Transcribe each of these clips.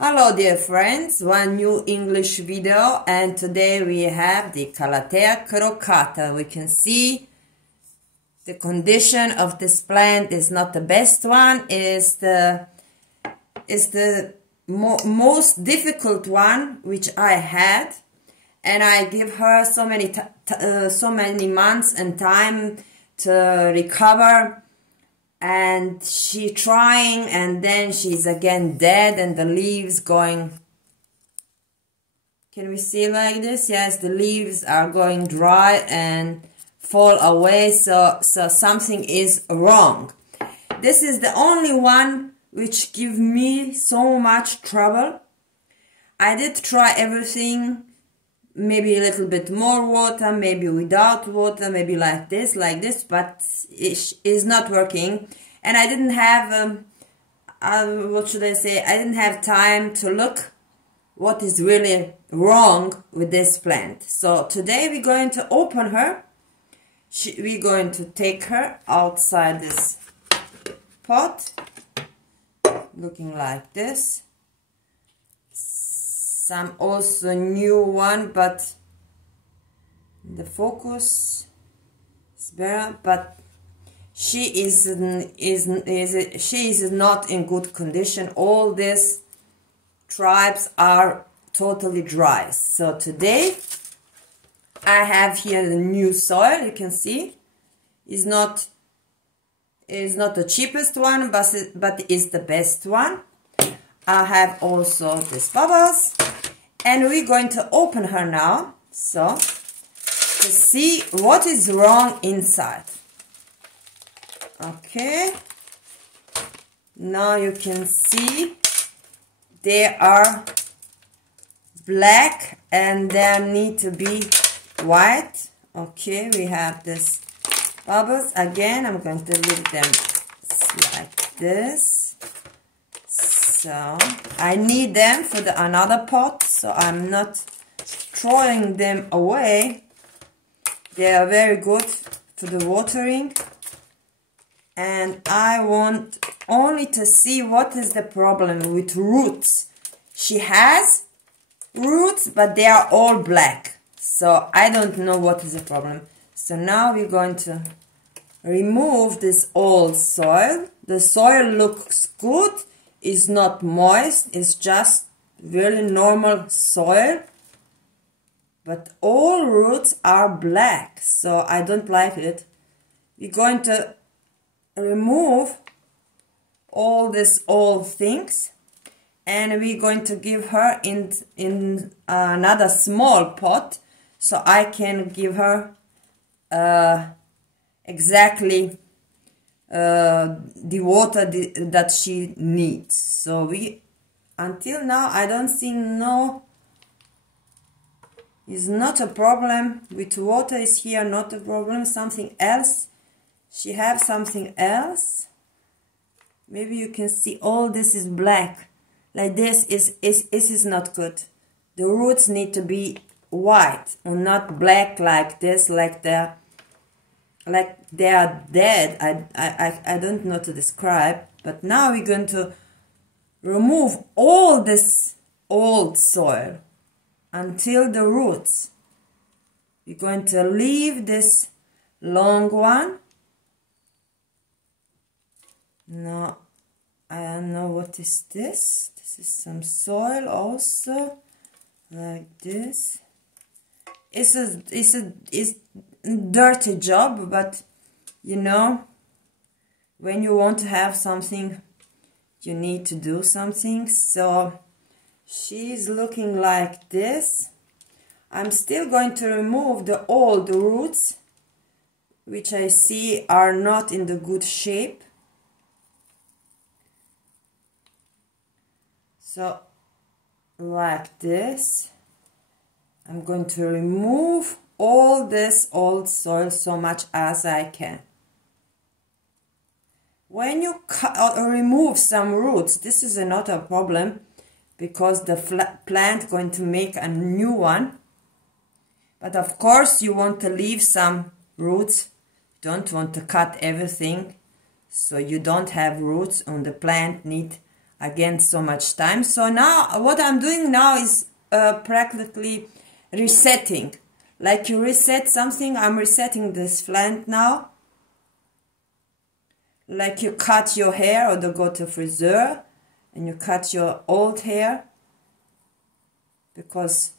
Hello dear friends, one new English video, and today we have the Calathea crocata. We can see the condition of this plant is not the best one, is the most difficult one which I had, and I give her so many months and time to recover. And she trying, and then she's again dead, and the leaves going, can we see like this? Yes, the leaves are going dry and fall away, so something is wrong. This is the only one which give me so much trouble. I did try everything, maybe a little bit more water, maybe without water, maybe like this, but it is not working. And I didn't have, what should I say, I didn't have time to look what is really wrong with this plant. So today we're going to open her. We're going to take her outside this pot, looking like this. Some also new one, but the focus is better. But she is not in good condition. All these tribes are totally dry. So today I have here the new soil. You can see is not the cheapest one, but is the best one. I have also these bubbles. And we're going to open her now, so to see what is wrong inside. Okay, now you can see they are black and they need to be white. Okay, we have this bubbles again. I'm going to leave them like this. So I need them for another pot, so I'm not throwing them away. They are very good for the watering, and I want only to see what is the problem with roots. She has roots, but they are all black, so I don't know what is the problem. So now we're going to remove this old soil. The soil looks good. Is not moist, it's just really normal soil, but all roots are black, so I don't like it. We're going to remove all these old things, and we're going to give her in another small pot, so I can give her exactly the water that she needs. So until now I don't see is not a problem with water. Is here not a problem? Something else? She have something else? Maybe you can see all this is black. Like this is not good. The roots need to be white or not black like this, like they are dead. I don't know to describe. But now we're going to remove all this old soil until the roots. We're going to leave this long one. No, I don't know what is this. This is some soil also, like this. It's dirty job, but you know, when you want to have something, you need to do something. So she's looking like this. I'm still going to remove the old roots, which I see are not in the good shape. So like this, I'm going to remove all this old soil so much as I can. When you remove some roots, this is not a problem because the plant going to make a new one. But of course you want to leave some roots. You don't want to cut everything so you don't have roots, and the plant need again so much time. So now what I'm doing now is practically resetting. Like you reset something, I'm resetting this plant now. Like you cut your hair or go to friseur and you cut your old hair because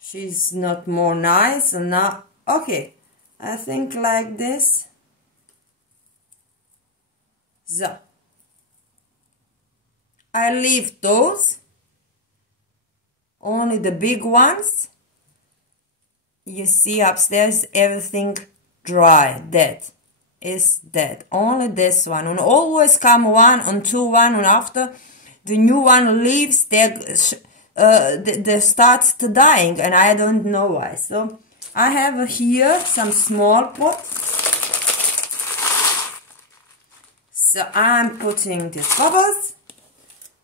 she's not more nice. And now, okay, I think like this. So I leave those, only the big ones. You see upstairs everything dry, dead. Is dead. Only this one. And always come one on two, one and after the new one leaves, they start to dying, and I don't know why. So I have here some small pot. So I'm putting these bubbles.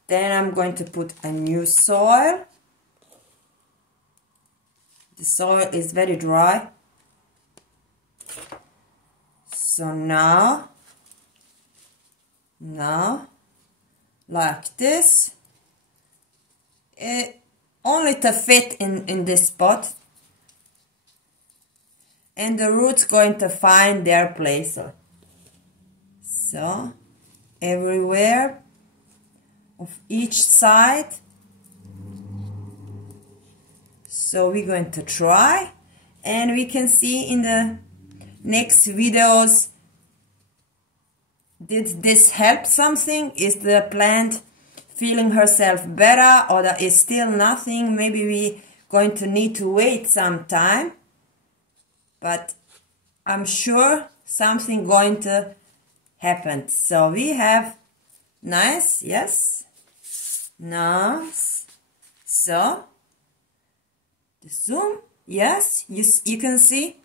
Then I'm going to put a new soil. The soil is very dry. So now, like this, only to fit in this spot, and the roots going to find their place. So, everywhere of each side. So we're going to try, and we can see in the next videos, did this help something? Is the plant feeling herself better, or there is still nothing? Maybe we going to need to wait some time, but I'm sure something going to happen. So we have nice, yes, nice. So the zoom, yes, you can see.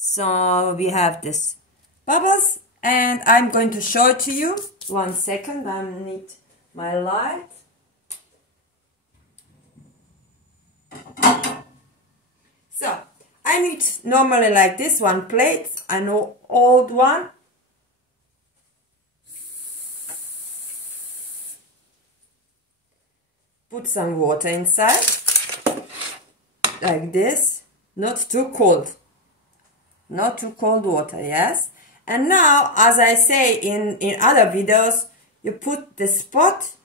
So we have this bubbles, and I'm going to show it to you. 1 second, I need my light. So I need normally like this one plate, an old one. Put some water inside, like this, not too cold. Not too cold water, yes. And now, as I say in other videos, you put the spot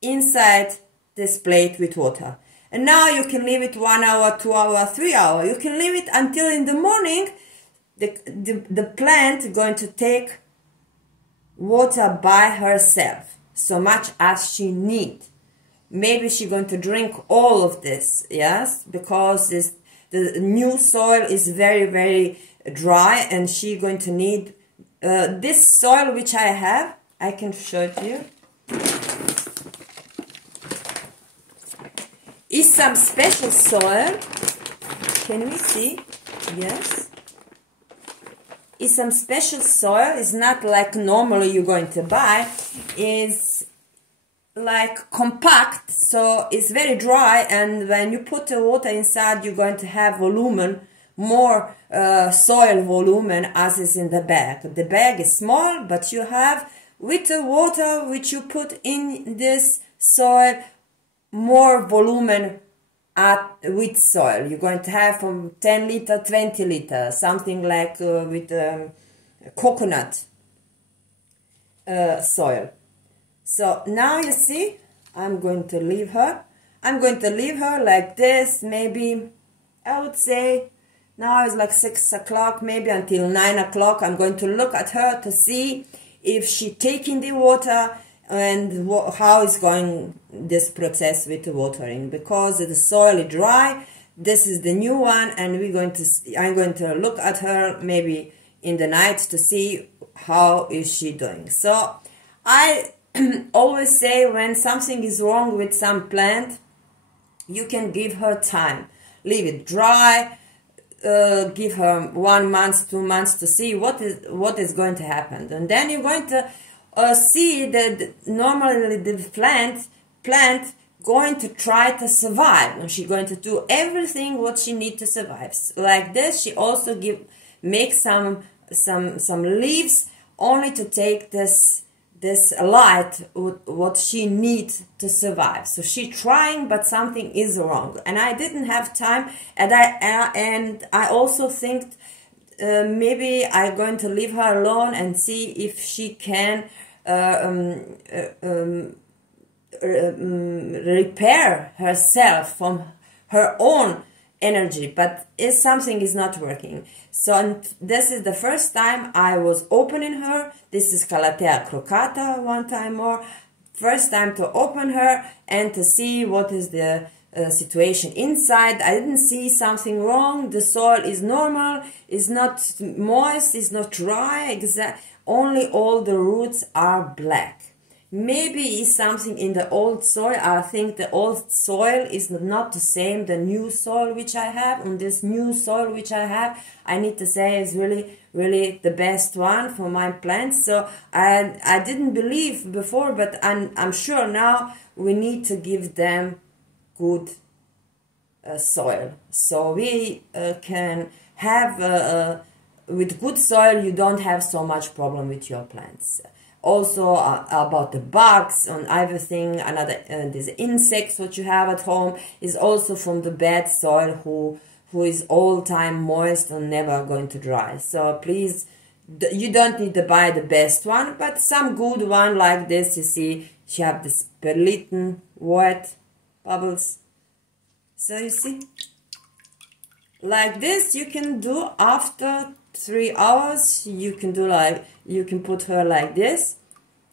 inside this plate with water. And now you can leave it 1 hour, 2 hours, 3 hours. You can leave it until in the morning. The plant going to take water by herself, so much as she needs. Maybe she's going to drink all of this, yes, because the new soil is very, very dry, and she's going to need this soil which I have. I can show it to you. Is some special soil. Can we see? Yes. Is some special soil. It's not like normally you're going to buy. It's like compact, so it's very dry, and when you put the water inside, you're going to have volume, more soil volume as is in the bag. The bag is small, but you have with the water which you put in this soil more volume with soil. You're going to have from 10 liter, 20 liter, something like with coconut soil. So now you see, I'm going to leave her. I'm going to leave her like this, maybe, I would say, now it's like 6 o'clock, maybe until 9 o'clock. I'm going to look at her to see if she taking the water and how is going this process with the watering. Because the soil is dry, this is the new one, and I'm going to look at her maybe in the night to see how is she doing. So I always say when something is wrong with some plant, you can give her time. Leave it dry, give her 1 month, 2 months to see what is going to happen. And then you're going to see that normally the plant going to try to survive. And she's going to do everything what she needs to survive. Like this, she also make some leaves only to take this this light, what she needs to survive. So she's trying, but something is wrong, and I didn't have time, and I also think maybe I'm going to leave her alone and see if she can repair herself from her own energy, but if something is not working. So this is the first time I was opening her. This is Calathea crocata, one time more. First time to open her and to see what is the situation inside. I didn't see something wrong. The soil is normal, is not moist, is not dry, only all the roots are black. Maybe it's something in the old soil. I think the old soil is not the same the new soil which I have. And this new soil which I have, I need to say, is really the best one for my plants. So I didn't believe before, but I'm sure now we need to give them good soil. So we can have, with good soil, you don't have so much problem with your plants. Also about the bugs and everything, another these insects what you have at home is also from the bad soil who is all time moist and never going to dry. So please, you don't need to buy the best one, but some good one like this. You see, you have this perliten white bubbles. So you see, like this you can do after 3 hours. You can do like, you can put her like this,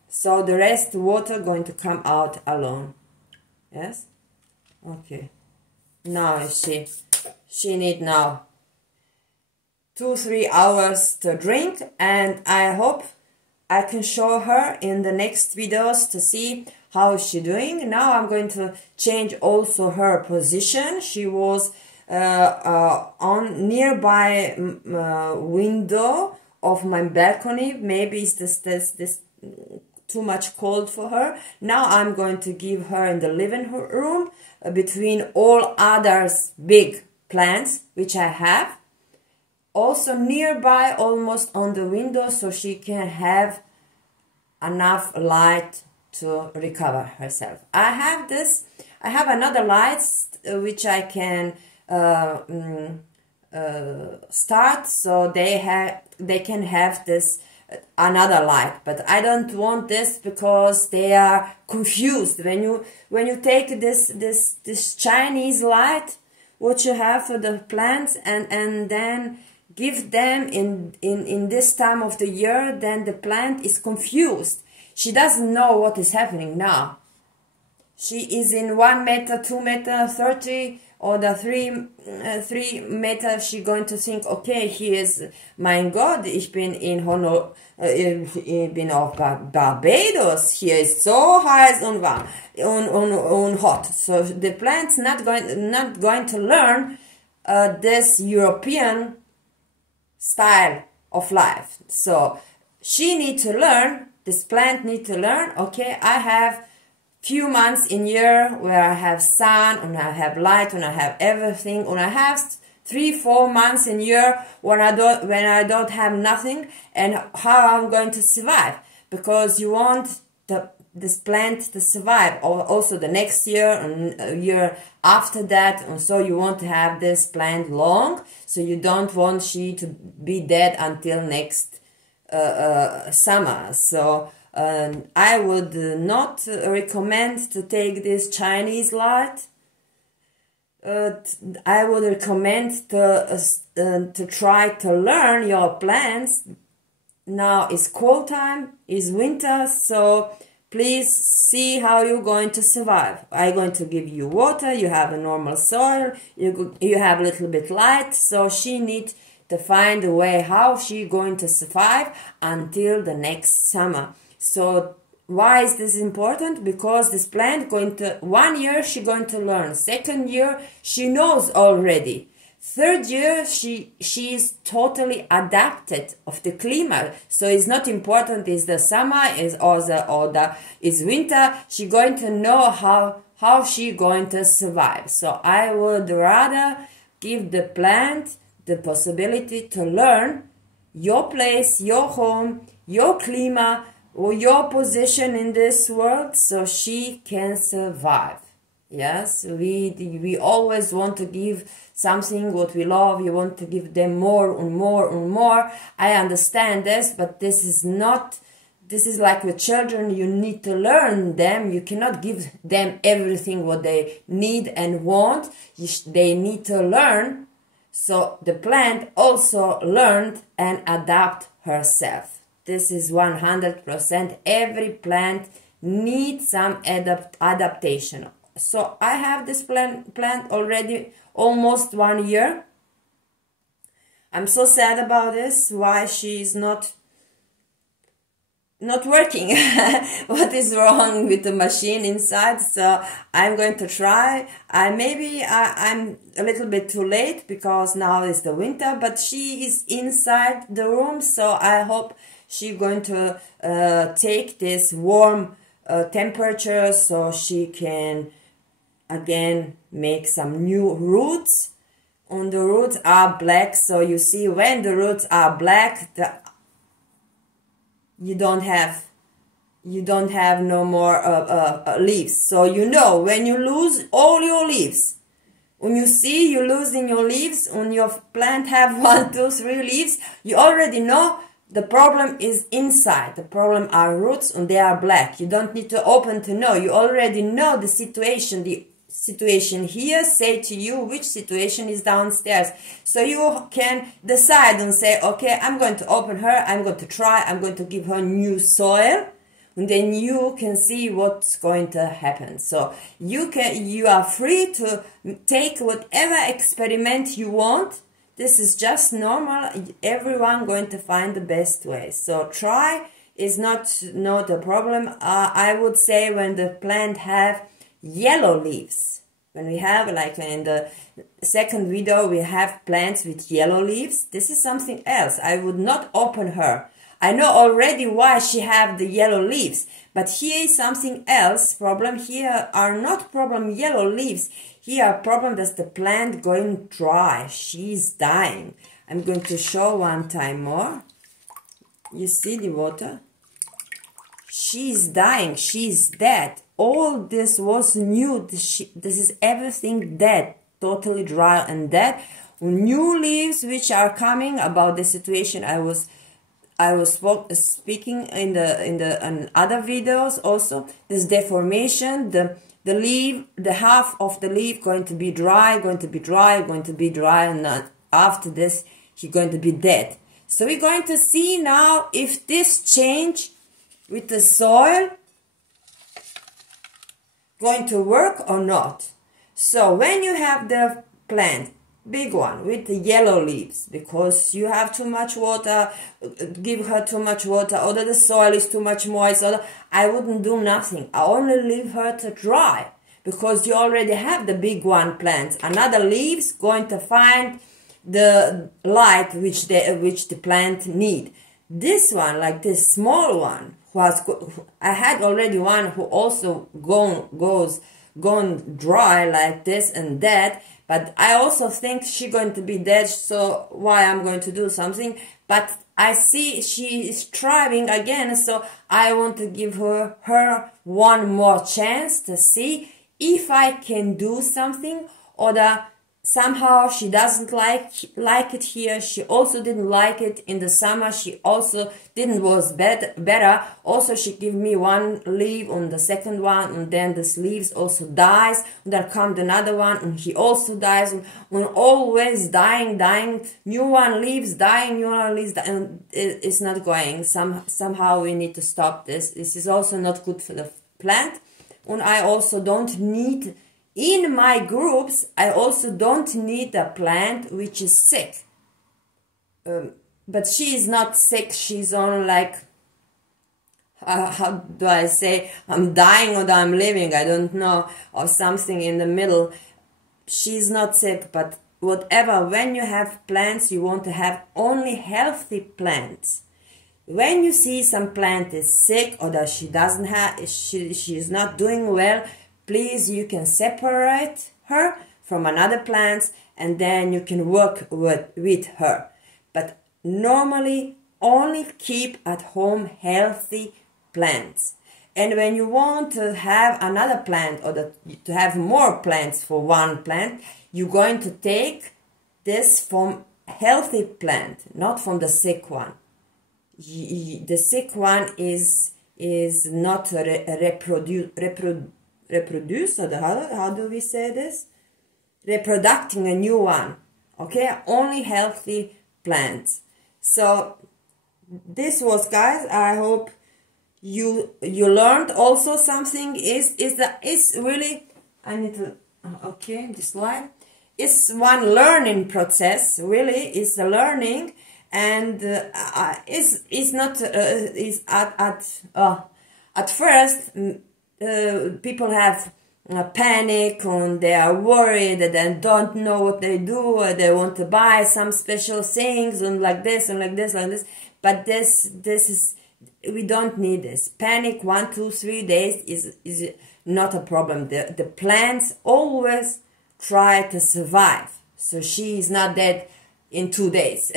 so the rest water going to come out alone. Yes, okay. Now she need now 2-3 hours to drink, and I hope I can show her in the next videos to see how is she doing. Now I'm going to change also her position. She was on nearby window of my balcony. Maybe it's this too much cold for her. Now I'm going to give her in the living room between all others big plants which I have. Also nearby, almost on the window, so she can have enough light to recover herself. I have another lights which I can start, so they can have this another light, but I don't want this because they are confused. When you take this Chinese light what you have for the plants and then give them in this time of the year, then the plant is confused. She doesn't know what is happening now. She is in 1 meter, 2 meter, 30 or the 3 meter. She going to think, okay, hier ist, mein Gott, ich bin ich bin auf Barbados, hier ist so heiß und warm und hot. So the plant's not going to learn this European style of life. So she need to learn, this plant need to learn, okay, I have few months in year where I have sun and I have light and I have everything, and I have 3-4 months in year when I don't have nothing, and how I'm going to survive, because you want this plant to survive also the next year and a year after that, and so you want to have this plant long, so you don't want she to be dead until next summer. So I would not recommend to take this Chinese light. I would recommend to try to learn your plants. Now it's cold time, it's winter, so please see how you're going to survive. I'm going to give you water, you have a normal soil, you have a little bit light, so she needs to find a way how she going to survive until the next summer. So why is this important? Because this plant going to, 1 year she going to learn, 2nd year she knows already, 3rd year she is totally adapted of the climate. So it's not important is the summer is is winter. She going to know how she going to survive. So I would rather give the plant the possibility to learn your place, your home, your climate, your position in this world so she can survive. Yes, we always want to give something what we love. You want to give them more and more and more. I understand this, but this is not, this is like with children. You need to learn them. You cannot give them everything what they need and want. They need to learn. So the plant also learned and adapt herself. This is 100%. Every plant needs some adaptation. So I have this plant already almost 1 year. I'm so sad about this. Why she is not working? What is wrong with the machine inside? So I'm going to try. I'm a little bit too late because now is the winter, but she is inside the room. So I hope she's going to take this warm temperature so she can again make some new roots. And the roots are black, so you see when the roots are black, you don't have no more leaves. So you know when you lose all your leaves, when you see you losing your leaves, when your plant have 1, 2, 3 leaves, you already know the problem is inside. The problem are roots and they are black. You don't need to open to know. You already know the situation. The situation here say to you which situation is downstairs. So you can decide and say, okay, I'm going to open her. I'm going to try. I'm going to give her new soil. And then you can see what's going to happen. So you are free to take whatever experiment you want. This is just normal. Everyone going to find the best way. So try is not a problem. I would say when the plant have yellow leaves. When we have, like in the second video, we have plants with yellow leaves. This is something else. I would not open her. I know already why she have the yellow leaves. But here is something else. Problem here are not problem yellow leaves. Here are problem that the plant going dry. She's dying. I'm going to show one time more. You see the water? She's dying. She's dead. All this was new. This is everything dead. Totally dry and dead. New leaves which are coming about the situation I was speaking in other videos also. This deformation, the leaf, the half of the leaf going to be dry, and after this he's going to be dead. So we're going to see now if this change with the soil going to work or not. So when you have the plant, big one with the yellow leaves, because you have too much water, give her too much water, or the soil is too much moist, or I wouldn't do nothing. I only leave her to dry, because you already have the big one plant. Another leaves going to find the light which the plant need. This one, like this small one, I had already one who also gone dry like this and that, but I also think she's going to be dead, so why I'm going to do something. But I see she is trying again, so I want to give her one more chance to see if I can do something, or somehow she doesn't like it here. She also didn't like it in the summer. She also was better. Also she give me one leaf on the second one, and then this leaves also dies. And there comes another one, and he also dies. And always dying. New one leaves dying. New one leaves dying. And it's not going. Somehow we need to stop this. This is also not good for the plant. And I also don't need. In my groups, I also don't need a plant which is sick. But she is not sick. She's on like, how do I say, I'm dying or I'm living, I don't know, or something in the middle. She's not sick, but whatever, when you have plants, you want to have only healthy plants. When you see some plant is sick, or that she doesn't have, she is not doing well, please, you can separate her from another plant, and then you can work with her. But normally, only keep at home healthy plants. And when you want to have another plant, or to have more plants for one plant, you're going to take this from healthy plant, not from the sick one. The sick one is not reproduce, or how do we say this? Reproducing a new one. Okay, only healthy plants. So this was, guys, I hope you learned also something. Is really, I need to, okay, this slide. It's one learning process, really. It's the learning, and it's not is at first people have panic, and they are worried and don't know what they do. They want to buy some special things and like this and like this, like this. But this is, we don't need this. Panic 1, 2, 3 days is not a problem. The plants always try to survive. So she is not dead in 2 days.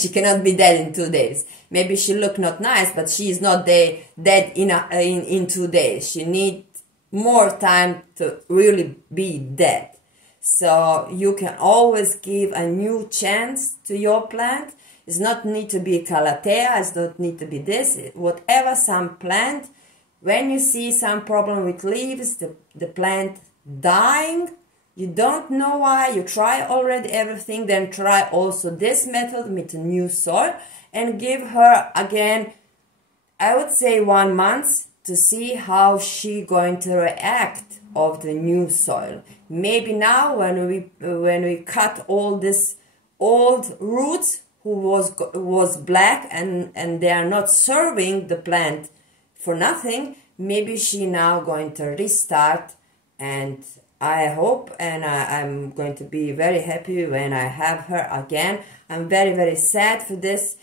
She cannot be dead in 2 days. Maybe she look not nice, but she is not dead in 2 days. She needs more time to really be dead. So you can always give a new chance to your plant. It's not need to be calathea, it's not need to be this, whatever, some plant. When you see some problem with leaves, the plant dying, you don't know why, you try already everything, then try also this method with new soil and give her again, I would say 1 month, to see how she going to react of the new soil. Maybe now when we cut all this old roots who was black and they are not serving the plant for nothing, maybe she now going to restart, and I hope, and I'm going to be very happy when I have her again. I'm very, very sad for this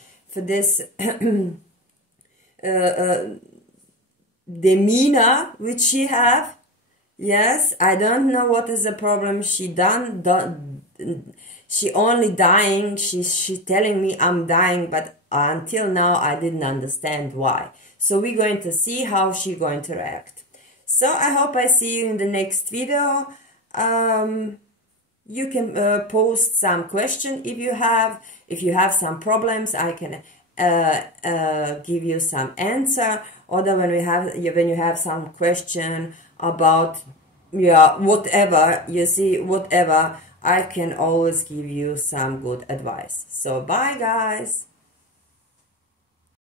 demeanor which she have. Yes, I don't know what is the problem. She only dying. She telling me I'm dying, but until now I didn't understand why. So we're going to see how she going to react. So I hope I see you in the next video. You can post some question if you have some problems. I can give you some answer. Or when you have some question about whatever, you see, whatever, I can always give you some good advice. So bye, guys.